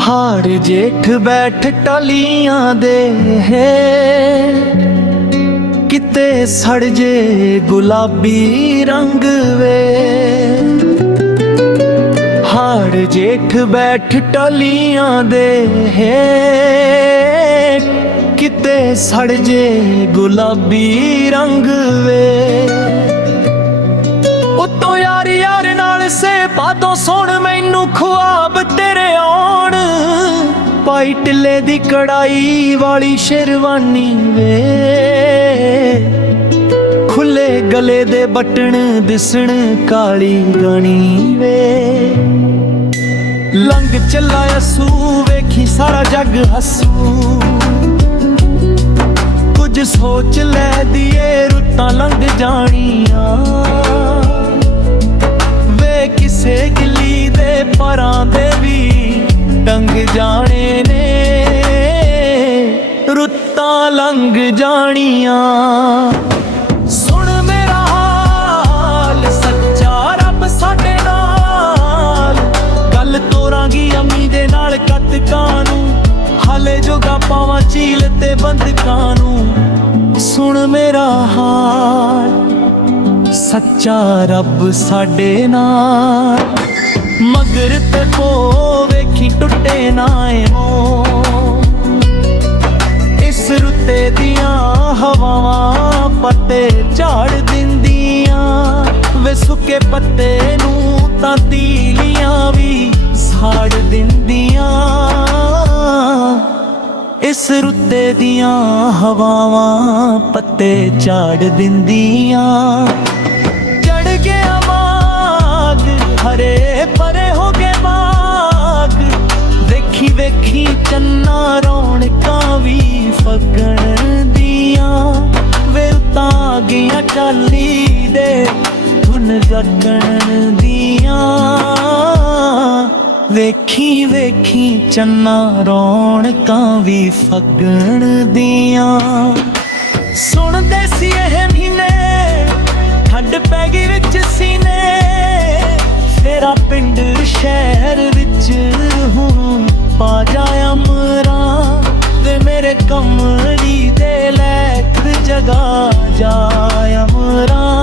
ਹਾੜ ਜੇਠ ਬੈਠ ਟਲੀਆਂ ਦੇ ਕਿਤੇ ਸੜ ਜੇ ਗੁਲਾਬੀ ਰੰਗ ਵੇ। ਹਾੜ ਜੇਠ ਬੈਠ ਟਲੀਆਂ ਦੇ ਕਿਤੇ ਸੜ ਜੇ ਗੁਲਾਬੀ ਰੰਗ ਵੇ। ਉਤੋਂ ਯਾਰ ਯਾਰ ਨਾਲ ਸੇ ਬਾਤੋਂ ਸੁਣ ਮੈਨੂੰ ਖੁਆਬ ਤੇਰੇ ਆਉਣ। ਪਾਈ ਟਿੱਲੇ ਦੀ ਕੜਾਈ ਵਾਲੀ ਸ਼ੇਰਵਾਨੀ ਵੇ। ਖੁੱਲੇ ਗਲੇ ਦੇ ਬਟਨ ਦਿਸਣ ਕਾਲੀ ਗਣੀ ਵੇ। ਲੰਘ ਚੱਲਾ ਅਸੂ ਵੇਖੀ ਸਾਰਾ ਜੱਗ ਹੱਸੂ। ਕੁਝ ਸੋਚ ਲੈ ਦੀਏ ਰੁੱਤਾਂ ਲੰਘ ਜਾਣੀਆਂ ਵੇ। ਕਿਸੇ ਗਿੱਲੀ ਦੇ ਪਰਾਂ ਦੇ ਵੀ ਟੰਗ ਜਾਣੇ ਨੇ ਰੁੱਤਾਂ ਲੰਘ ਜਾਣੀਆਂ। ਸੁਣ ਮੇਰਾ ਹਾਲ ਸੱਚਾ ਰੱਬ ਸਾਡੇ ਨਾਲ। ਗੱਲ ਤੋਰਾਂਗੀ ਅੰਮੀ ਦੇ ਨਾਲ ਕੱਤਕਾਂ ਨੂੰ। ਹਾਲੇ ਜੋਗਾ ਪਾਵਾਂ ਝੀਲ ਤੇ ਬੰਦਕਾਂ ਨੂੰ। ਸੁਣ ਮੇਰਾ ਹਾਲ ਸੱਚਾ ਰੱਬ ਸਾਡੇ ਨਾਲ। ਮਗਰ ਤੇ ਪੋ ਵੇਖੀ ਟੁੱਟੇ ਨਾ ਓ। ਇਸ ਰੁੱਤੇ ਦੀਆਂ ਹਵਾਵਾਂ ਪੱਤੇ ਝਾੜ ਦਿੰਦੀਆਂ ਵੇ। ਸੁੱਕੇ ਪੱਤੇ ਨੂੰ ਤਾਂ ਤੀਲੀਆਂ ਵੀ ਸਾੜ ਦਿੰਦੀਆਂ। ਇਸ ਰੁੱਤੇ ਦੀਆਂ ਹਵਾਵਾਂ ਪੱਤੇ ਝਾੜ ਦਿੰਦੀਆਂ। ਚੜ ਗਿਆ ਮਾਗ ਹਰੇ ਪਰੇ ਹੋ ਗਏ ਬਾਗ। ਵੇਖੀ ਵੇਖੀ ਚੰਨਾ ਰੌਣਕਾਂ ਵੀ ਫੱਗਣ ਦੀਆਂ ਵੇ। ਉਤਾਂ ਗਈਆਂ ਟਾਲੀ ਦੇ ਧੁਨ ਲੱਗਣ ਦੀਆਂ। ਵੇਖੀ ਵੇਖੀ ਚੰਨਾ ਰੌਣਕਾਂ ਵੀ ਫੱਗਣ ਦੀਆਂ। ਸੁਣਦੇ ਸੀ ਇਹ ਮਹੀਨੇ ਠੰਡ ਪੈ ਗਈ ਵਿੱਚ ਸੀਨੇ। ਫੇਰਾ ਪਿੰਡ ਸ਼ਹਿਰ ਵਿੱਚ ਹੁਣ ਪਾ ਜਾ ਅਮਰਾਂ ਵੇ। ਮੇਰੇ ਕਮਲੀ ਦੇ ਲੈਕ ਜਗਾ ਜਾ ਅਮਰਾਂ।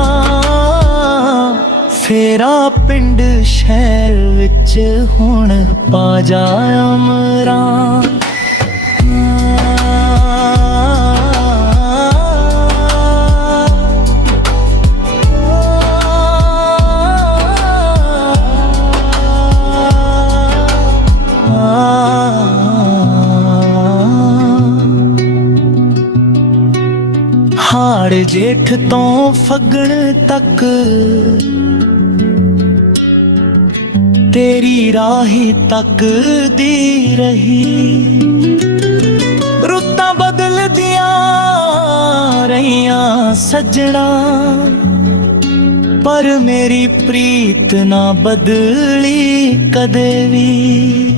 ਫੇਰਾ ਪਿੰਡ ਸ਼ਹਿਰ ਵਿੱਚ ਹੁਣ ਪਾ ਜਾ ਅਮਰਾਂ। ਹਾੜ ਜੇਠ ਤੋਂ ਫੱਗਣ ਤੱਕ ਤੇਰੀ ਰਾਹੀ ਤੱਕਦੀ ਰਹੀ। ਰੁੱਤਾਂ ਬਦਲਦੀਆਂ ਰਹੀਆਂ ਸੱਜਣਾ ਪਰ ਮੇਰੀ ਪ੍ਰੀਤ ਨਾ ਬਦਲੀ ਕਦੇ ਵੀ।